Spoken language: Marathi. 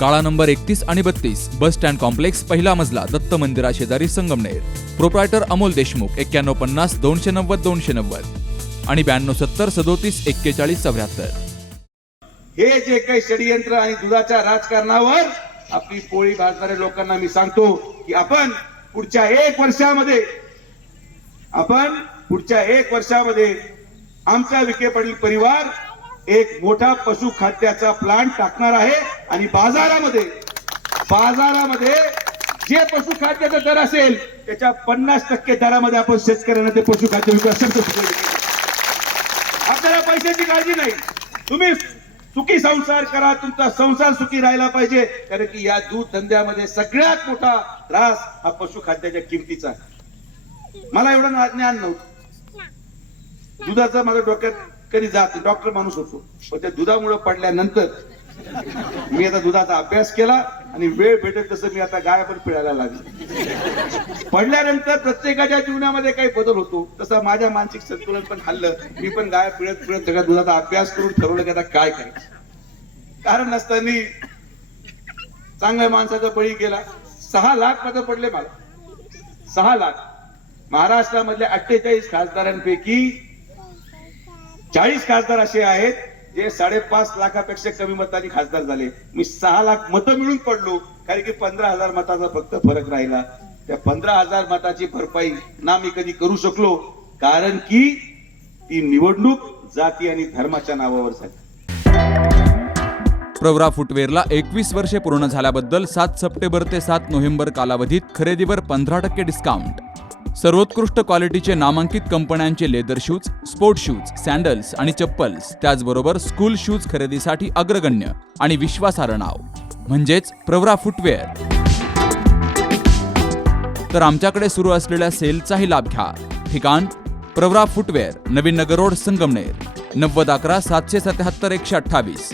काळा नंबर एकतीस आणि बत्तीस बस स्टँड कॉम्प्लेक्स पहिला मजला दत्त मंदिरा शेजारी संगमनेर. प्रोप्रायटर अमोल देशमुख एक्क्याण्णव पन्नास दोनशे नव्वद दोनशे नव्वद. आणि ब्याण्णव सत्तर सदोतीस एक्केचाळीस चौऱ्याहत्तर. हे जे काही षडयंत्र आणि दुधाच्या राजकारणावर आपली पोळी भाजणाऱ्या लोकांना मी सांगतो की आपण पुढच्या एक वर्षामध्ये आपण पुढच्या एक वर्षामध्ये आमचा विखे पाटील परिवार एक मोठा पशुखाद्याचा प्लांट टाकणार आहे आणि बाजारामध्ये बाजारामध्ये जे पशुखाद्याचा दर असेल त्याच्या पन्नास टक्के दरामध्ये आपण शेतकऱ्यांना ते पशुखाद्य खाद्य तर आपल्याला पैशाची काळजी नाही. तुम्ही सुखी संसार करा तुमचा संसार सुखी राहिला पाहिजे. कारण की या दूध धंद्यामध्ये सगळ्यात मोठा त्रास हा पशुखाद्याच्या किमतीचा मला एवढं ज्ञान नव्हतं. दुधाचं माझ्या डोक्यात कधी जात डॉक्टर माणूस होतो. पण त्या दुधामुळे पडल्यानंतर मी आता दुधाचा अभ्यास केला आणि वेळ भेटत तसं मी आता गाय पण पिळायला लागलो. पडल्यानंतर प्रत्येकाच्या जीवनामध्ये काही बदल होतो. तसा माझ्या मानसिक संतुलन पण हल्लं. मी पण गाय पिळत पिळत सगळ्या दुधाचा अभ्यास करून ठरवलं की आता काय करायचं. कारण नसताना चांगल्या माणसाचा बळी गेला. सहा लाख पद पडले मला. सहा लाख. महाराष्ट्रामधल्या अठ्ठेचाळीस खासदारांपैकी चाळीस खासदार असे आहेत जे साडेपाच लाखापेक्षा कमी मतांनी खासदार झाले. मी सहा लाख मतं मिळून पडलो कारण की पंधरा हजार मताचा फक्त फरक राहिला. त्या पंधरा हजार मताची भरपाई ना मी कधी करू शकलो कारण की ती निवडणूक जाती आणि धर्माच्या नावावर झाली. प्रवरा फुटवेअरला एकवीस वर्षे पूर्ण झाल्याबद्दल सात सप्टेंबर ते सात नोव्हेंबर कालावधीत खरेदीवर पंधरा टक्के डिस्काउंट सर्वोत्कृष्ट क्वालिटीचे नामांकित कंपन्यांचे leather shoes sport shoes sandals आणि चप्पल्स त्याचबरोबर स्कूल शूज खरेदीसाठी अग्रगण्य आणि विश्वासार्ह नाव. म्हणजेच प्रवरा फुटवेअर. तर आमच्याकडे सुरू असलेल्या सेलचाही लाभ घ्या. ठिकाण प्रवरा फुटवेअर नवीन नगर रोड संगमनेर. नव्वद अकरा सातशे सत्याहत्तर एकशे अठ्ठावीस.